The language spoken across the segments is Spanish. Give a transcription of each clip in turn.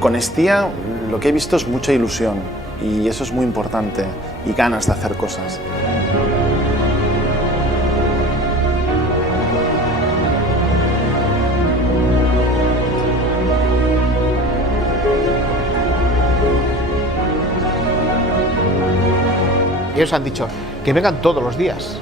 Con Estia lo que he visto es mucha ilusión y eso es muy importante y ganas de hacer cosas. Ellos han dicho que vengan todos los días.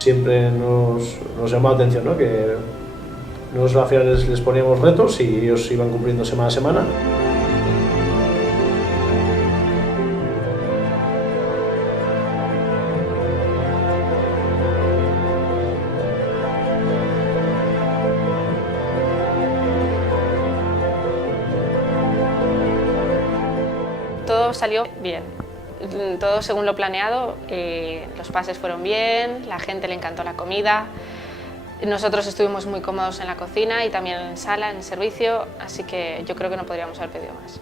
Siempre nos llamó la atención, ¿no? Que nosotros al final les poníamos retos y ellos iban cumpliendo semana a semana. Todo salió bien, todo según lo planeado, los pases fueron bien, la gente le encantó la comida, nosotros estuvimos muy cómodos en la cocina y también en sala, en servicio, así que yo creo que no podríamos haber pedido más.